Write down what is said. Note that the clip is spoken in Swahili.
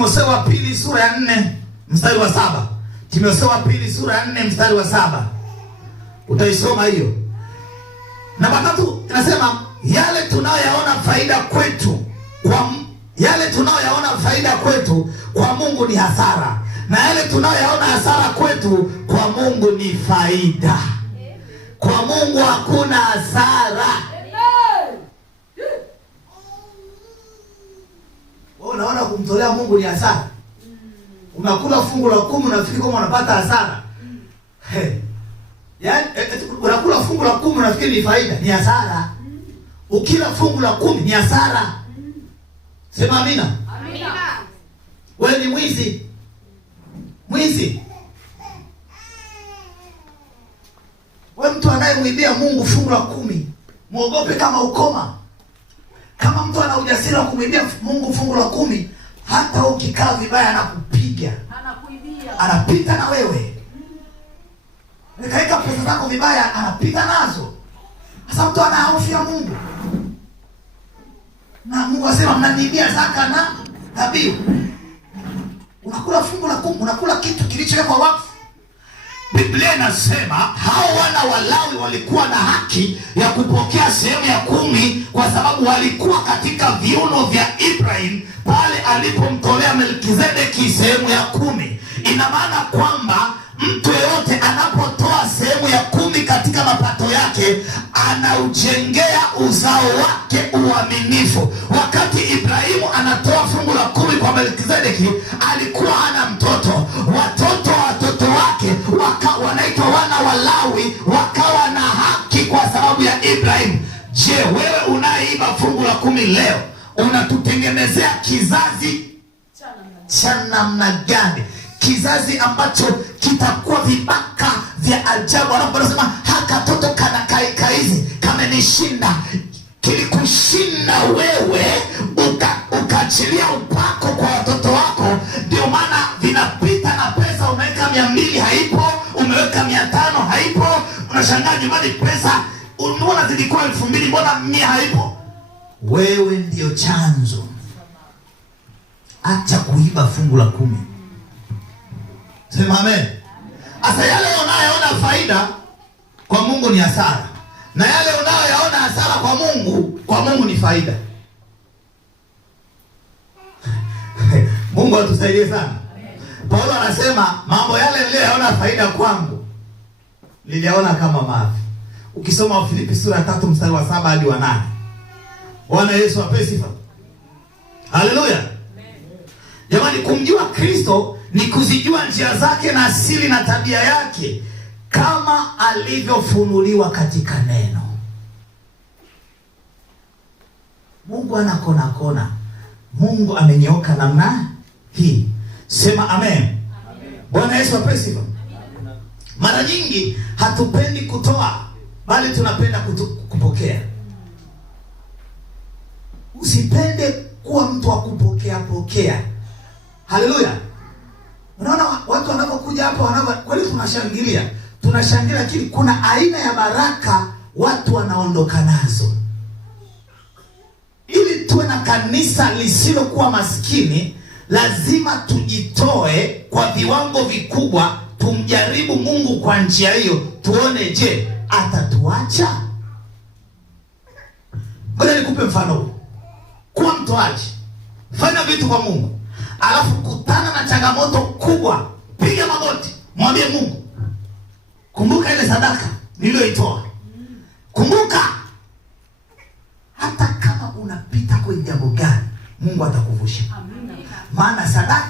Timotheo wa pili sura ya 4 mstari wa 7. Timotheo wa pili sura ya 4 mstari wa 7. Utaisoma hiyo. Namba 3 inasema yale tunayoyaona faida kwetu kwa Mungu ni hasara, na yale tunayoyaona hasara kwetu kwa Mungu ni faida. Kwa Mungu hakuna hasara. Wewe unaona kumtolea Mungu ni hasara? Unakula fungu la 10 unafikiri kama unapata hasara. Yaani unakula fungu la 10 unafikiri ni faida, ni hasara. Ukila fungu la 10 ni hasara. Sema amina. Amina. Wewe ni mwizi. Mwizi. Wewe mtu anayemwibia Mungu fungu la 10, muogope kama ukoma. Kama mtu ana ujasiri wa kumwibia Mungu fungu la 10, hata ukikaa vibaya anakupiga. Anakuibia. Anapita na wewe. Nikaika pesa zako vibaya, anapita nazo. Sasa mtu anahofia Mungu. Na Mungu asema mnaniibia zaka na dhabihu. Unakula fungu la 10, unakula kitu kilichowekwa wakfu. Biblia inasema hao wana wa Lawi walikuwa na haki ya kupokea sehemu ya 10 kwa sababu walikuwa katika viuno vya Ibrahim pale alipomtolea Melkizedeki sehemu ya 10. Ina maana kwamba mtu yeyote anapotoa sehemu ya 10 katika mapato yake, anaujengea uzao wake uaminifu. Wakati Ibrahimu anatoa fungu la 10 kwa Melkizedeki, alikuwa hana mtoto. Watoto wake wanaitwa wana wa Lawi, wakawa na haki kwa sababu ya Ibrahimu. Je, wewe unaiba fungu la 10 leo, unatutengenezea kizazi cha namna gani? Kizazi ambacho kitakuwa vibaka vya ajabu. Anasema haka toto kana kaikaizi kamenishinda. Kilikushinda wewe, ukaachilia upako kwa watoto wako. Ndio maana vinapita na pesa. Umeweka 200 haipo, umeweka 500 haipo. Unashangaa nyumbani pesa unaona zilikuwa 2000, mbona 100 haipo? Wewe ndio chanzo. Acha kuiba fungu la 10. Sema amen. Asa yale unayoona faida kwa Mungu ni hasara, na yale unayoyaona hasara kwa Mungu ni faida. Mungu atusaidie sana. Paulo anasema mambo yale niliyoyaona faida kwangu niliyaona kama mavi. Ukisoma Wafilipi sura ya 3 mstari wa 7 hadi wa 8. Bwana Yesu apewe sifa. Haleluya. Jamani, kumjua Kristo ni kuzijua njia zake na asili na tabia yake kama alivyofunuliwa katika neno. Mungu ana kona. Mungu amenyooka namna hii. Sema amen. Amen. Bwana Yesu apewe sifa. Mara nyingi hatupendi kutoa, bali tunapenda kupokea. Usipende kuwa mtu wa kupokea. Haleluya. Unaona watu wanapokuja hapa kweli tunashangilia, lakini kuna aina ya baraka watu wanaondoka nazo. Ili tuwe na kanisa lisilokuwa maskini, lazima tujitoe kwa viwango vikubwa, tumjaribu Mungu kwa njia hiyo, tuone je, atatuacha? Ngoja nikupe mfano. Kuwa mtoaji, fanya vitu kwa Mungu, alafu kutana na changamoto kubwa, piga magoti, mwambie Mungu, kumbuka ile sadaka niliyoitoa. Kumbuka hata kama unapita kwenye jambo gani, Mungu atakuvusha. Maana sadaka